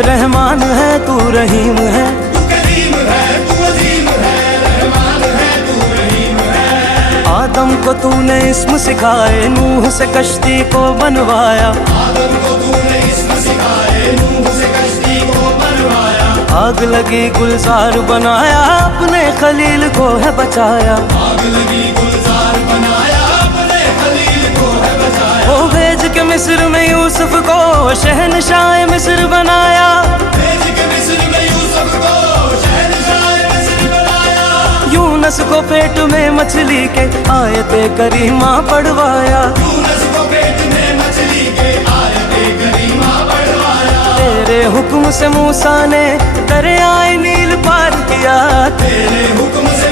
रहमान है तू रहीम है। तू करीम है, तू अजीम है, रहमान है, तू रहीम है। आदम को तूने इस्म सिखाए, नूह से कश्ती को बनवाया। आदम को तूने इस्म सिखाए, नूह से कश्ती को बनवाया। आग लगी गुलजार बनाया, अपने खलील को है बचाया। आग लगी गुलजार बनाया, अपने खलील को है बचाया। ओ भेज के मिस्र में यूसुफ को शहनशाह मिस्र बनाया। भेज के मिस्र में यूसुफ को शहंशाह मिस्र बनाया। यूनस को पेट में मछली के आयते करीमा पढ़वाया। यूनुस को पेट में मछली के आयते करीमा पढ़वाया। तेरे हुक्म से मूसा ने दरियाए नील पार किया। तेरे हुक्म से